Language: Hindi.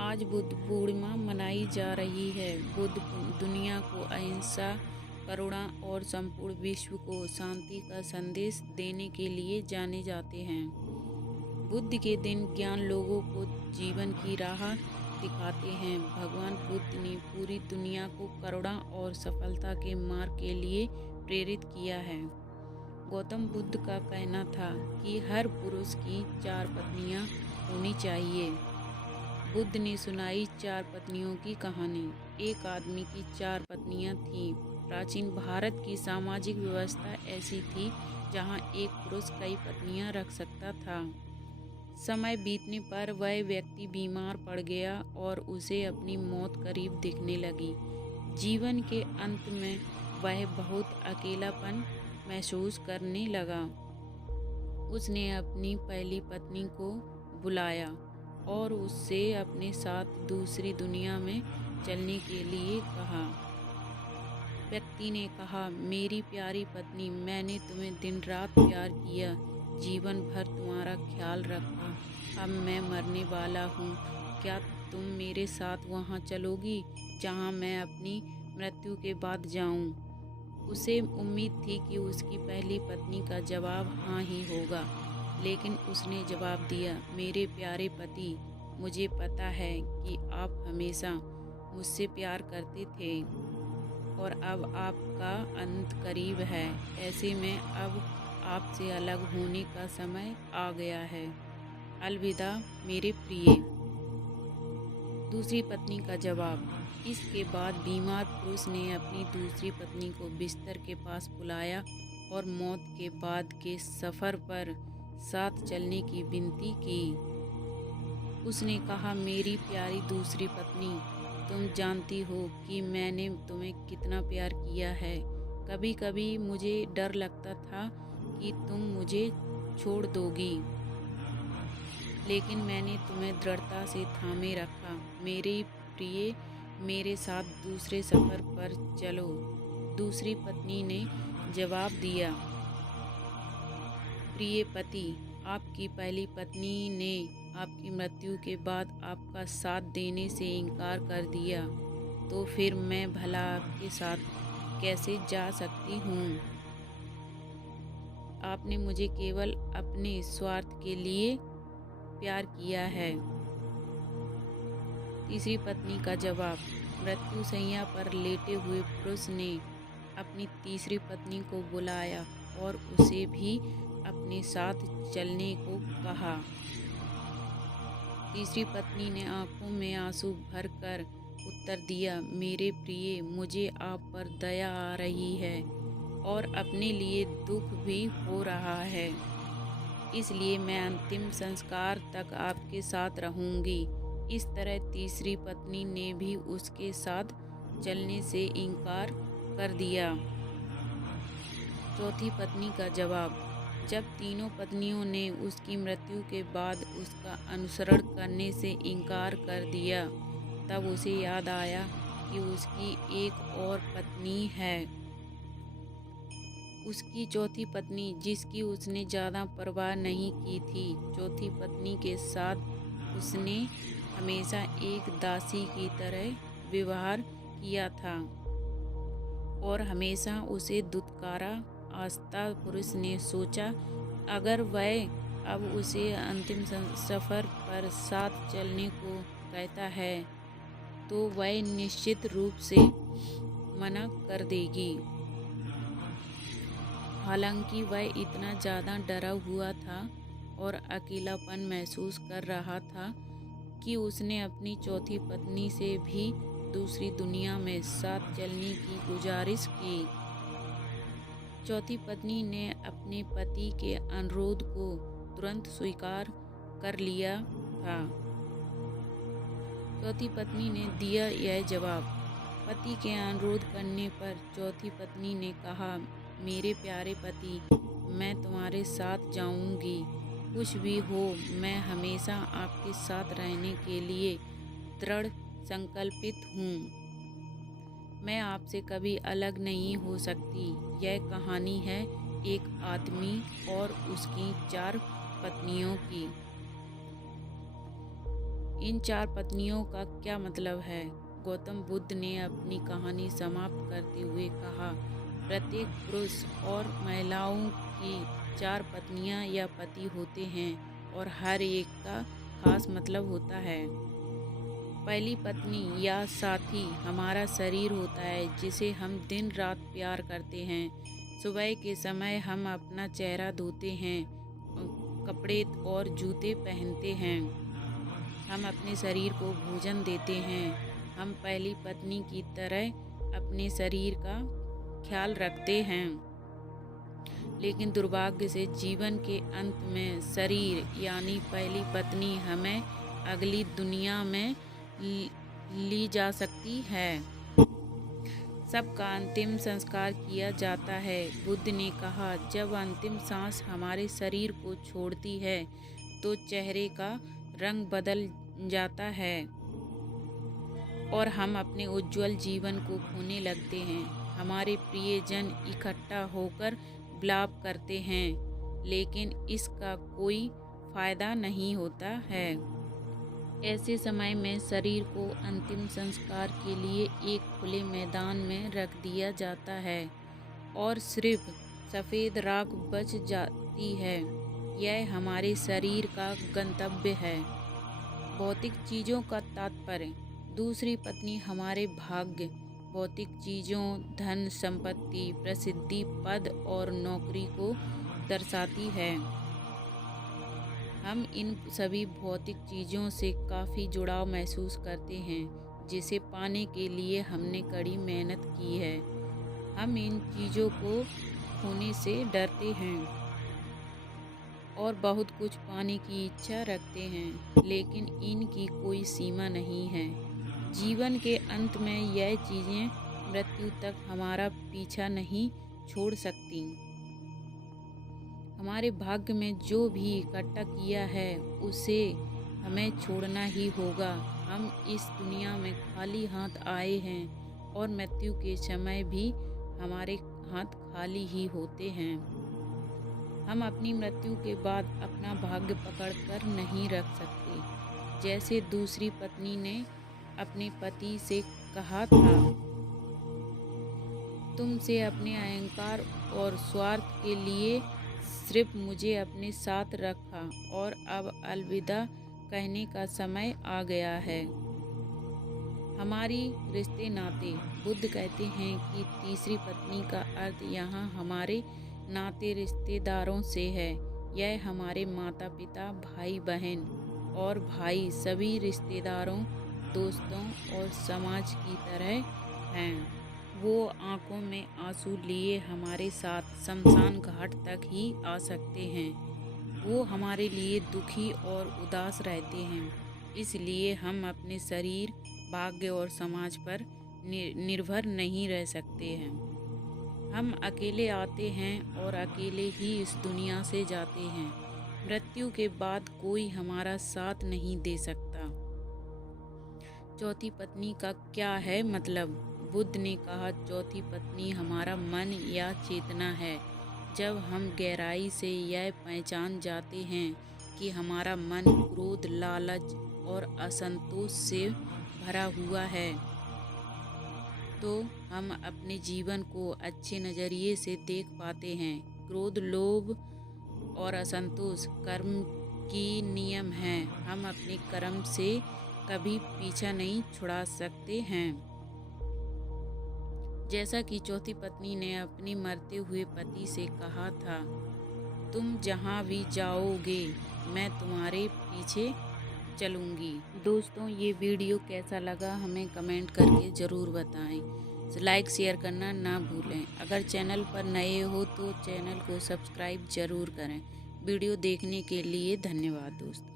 आज बुद्ध पूर्णिमा मनाई जा रही है। बुद्ध दुनिया को अहिंसा, करुणा और संपूर्ण विश्व को शांति का संदेश देने के लिए जाने जाते हैं। बुद्ध के दिन ज्ञान लोगों को जीवन की राह दिखाते हैं। भगवान बुद्ध ने पूरी दुनिया को करुणा और सफलता के मार्ग के लिए प्रेरित किया है। गौतम बुद्ध का कहना था कि हर पुरुष की 4 पत्नियां होनी चाहिए। बुद्ध ने सुनाई 4 पत्नियों की कहानी। एक आदमी की 4 पत्नियां थीं। प्राचीन भारत की सामाजिक व्यवस्था ऐसी थी जहां एक पुरुष कई पत्नियां रख सकता था। समय बीतने पर वह व्यक्ति बीमार पड़ गया और उसे अपनी मौत करीब दिखने लगी। जीवन के अंत में वह बहुत अकेलापन महसूस करने लगा। उसने अपनी पहली पत्नी को बुलाया और उससे अपने साथ दूसरी दुनिया में चलने के लिए कहा। व्यक्ति ने कहा, मेरी प्यारी पत्नी, मैंने तुम्हें दिन रात प्यार किया, जीवन भर तुम्हारा ख्याल रखा। अब मैं मरने वाला हूँ। क्या तुम मेरे साथ वहाँ चलोगी जहाँ मैं अपनी मृत्यु के बाद जाऊँ? उसे उम्मीद थी कि उसकी पहली पत्नी का जवाब हाँ ही होगा, लेकिन उसने जवाब दिया, मेरे प्यारे पति, मुझे पता है कि आप हमेशा मुझसे प्यार करते थे और अब आपका अंत करीब है। ऐसे में अब आपसे अलग होने का समय आ गया है। अलविदा मेरे प्रिय। दूसरी पत्नी का जवाब। इसके बाद बीमार पुरुष ने अपनी दूसरी पत्नी को बिस्तर के पास बुलाया और मौत के बाद के सफ़र पर साथ चलने की विनती की। उसने कहा, मेरी प्यारी दूसरी पत्नी, तुम जानती हो कि मैंने तुम्हें कितना प्यार किया है। कभी कभी मुझे डर लगता था कि तुम मुझे छोड़ दोगी, लेकिन मैंने तुम्हें दृढ़ता से थामे रखा। मेरी प्रिय, मेरे साथ दूसरे सफ़र पर चलो। दूसरी पत्नी ने जवाब दिया, प्रिय पति, आपकी पहली पत्नी ने आपकी मृत्यु के बाद आपका साथ देने से इनकार कर दिया, तो फिर मैं भला आपके साथ कैसे जा सकती हूँ? आपने मुझे केवल अपने स्वार्थ के लिए प्यार किया है। तीसरी पत्नी का जवाब। मृत्यु शैया पर लेटे हुए पुरुष ने अपनी तीसरी पत्नी को बुलाया और उसे भी अपने साथ चलने को कहा। तीसरी पत्नी ने आंखों में आंसू भरकर उत्तर दिया, मेरे प्रिय, मुझे आप पर दया आ रही है और अपने लिए दुख भी हो रहा है, इसलिए मैं अंतिम संस्कार तक आपके साथ रहूंगी। इस तरह तीसरी पत्नी ने भी उसके साथ चलने से इनकार कर दिया। चौथी पत्नी का जवाब। जब तीनों पत्नियों ने उसकी मृत्यु के बाद उसका अनुसरण करने से इनकार कर दिया, तब उसे याद आया कि उसकी एक और पत्नी है। उसकी चौथी पत्नी, जिसकी उसने ज़्यादा परवाह नहीं की थी। चौथी पत्नी के साथ उसने हमेशा एक दासी की तरह व्यवहार किया था और हमेशा उसे दुत्कारा। आस्था पुरुष ने सोचा, अगर वह अब उसे अंतिम सफ़र पर साथ चलने को कहता है, तो वह निश्चित रूप से मना कर देगी। हालांकि वह इतना ज़्यादा डरा हुआ था और अकेलापन महसूस कर रहा था कि उसने अपनी चौथी पत्नी से भी दूसरी दुनिया में साथ चलने की गुजारिश की। चौथी पत्नी ने अपने पति के अनुरोध को तुरंत स्वीकार कर लिया था। चौथी पत्नी ने दिया यह जवाब। पति के अनुरोध करने पर चौथी पत्नी ने कहा, मेरे प्यारे पति, मैं तुम्हारे साथ जाऊंगी। कुछ भी हो, मैं हमेशा आपके साथ रहने के लिए दृढ़ संकल्पित हूँ। मैं आपसे कभी अलग नहीं हो सकती। यह कहानी है एक आदमी और उसकी 4 पत्नियों की। इन 4 पत्नियों का क्या मतलब है? गौतम बुद्ध ने अपनी कहानी समाप्त करते हुए कहा, प्रत्येक पुरुष और महिलाओं की 4 पत्नियां या पति होते हैं और हर एक का खास मतलब होता है। पहली पत्नी या साथी हमारा शरीर होता है जिसे हम दिन रात प्यार करते हैं। सुबह के समय हम अपना चेहरा धोते हैं, कपड़े और जूते पहनते हैं, हम अपने शरीर को भोजन देते हैं। हम पहली पत्नी की तरह अपने शरीर का ख्याल रखते हैं, लेकिन दुर्भाग्य से जीवन के अंत में शरीर यानी पहली पत्नी हमें अगली दुनिया में ली जा सकती है। सबका अंतिम संस्कार किया जाता है। बुद्ध ने कहा, जब अंतिम सांस हमारे शरीर को छोड़ती है तो चेहरे का रंग बदल जाता है और हम अपने उज्जवल जीवन को खोने लगते हैं। हमारे प्रियजन इकट्ठा होकर विलाप करते हैं, लेकिन इसका कोई फायदा नहीं होता है। ऐसे समय में शरीर को अंतिम संस्कार के लिए एक खुले मैदान में रख दिया जाता है और सिर्फ सफ़ेद राख बच जाती है। यह हमारे शरीर का गंतव्य है। भौतिक चीज़ों का तात्पर्य। दूसरी पत्नी हमारे भाग्य, भौतिक चीज़ों, धन संपत्ति, प्रसिद्धि, पद और नौकरी को दर्शाती है। हम इन सभी भौतिक चीज़ों से काफ़ी जुड़ाव महसूस करते हैं, जिसे पाने के लिए हमने कड़ी मेहनत की है। हम इन चीज़ों को खोने से डरते हैं और बहुत कुछ पाने की इच्छा रखते हैं, लेकिन इनकी कोई सीमा नहीं है। जीवन के अंत में यह चीज़ें मृत्यु तक हमारा पीछा नहीं छोड़ सकती। हमारे भाग्य में जो भी इकट्ठा किया है उसे हमें छोड़ना ही होगा। हम इस दुनिया में खाली हाथ आए हैं और मृत्यु के समय भी हमारे हाथ खाली ही होते हैं। हम अपनी मृत्यु के बाद अपना भाग्य पकड़ कर नहीं रख सकते। जैसे दूसरी पत्नी ने अपने पति से कहा था, तुमसे अपने अहंकार और स्वार्थ के लिए सिर्फ मुझे अपने साथ रखा और अब अलविदा कहने का समय आ गया है। हमारी रिश्ते नाते। बुद्ध कहते हैं कि तीसरी पत्नी का अर्थ यहाँ हमारे नाते रिश्तेदारों से है। यह हमारे माता पिता, भाई बहन और भाई सभी रिश्तेदारों, दोस्तों और समाज की तरह हैं। वो आंखों में आंसू लिए हमारे साथ शमशान घाट तक ही आ सकते हैं। वो हमारे लिए दुखी और उदास रहते हैं, इसलिए हम अपने शरीर, भाग्य और समाज पर निर्भर नहीं रह सकते हैं। हम अकेले आते हैं और अकेले ही इस दुनिया से जाते हैं। मृत्यु के बाद कोई हमारा साथ नहीं दे सकता। चौथी पत्नी का क्या है मतलब? बुद्ध ने कहा, चौथी पत्नी हमारा मन या चेतना है। जब हम गहराई से यह पहचान जाते हैं कि हमारा मन क्रोध, लालच और असंतोष से भरा हुआ है, तो हम अपने जीवन को अच्छे नज़रिए से देख पाते हैं। क्रोध, लोभ और असंतोष कर्म की नियम हैं। हम अपने कर्म से कभी पीछा नहीं छुड़ा सकते हैं। जैसा कि चौथी पत्नी ने अपने मरते हुए पति से कहा था, तुम जहाँ भी जाओगे मैं तुम्हारे पीछे चलूँगी। दोस्तों, ये वीडियो कैसा लगा हमें कमेंट करके ज़रूर बताएं। लाइक शेयर करना ना भूलें। अगर चैनल पर नए हो तो चैनल को सब्सक्राइब ज़रूर करें। वीडियो देखने के लिए धन्यवाद दोस्तों।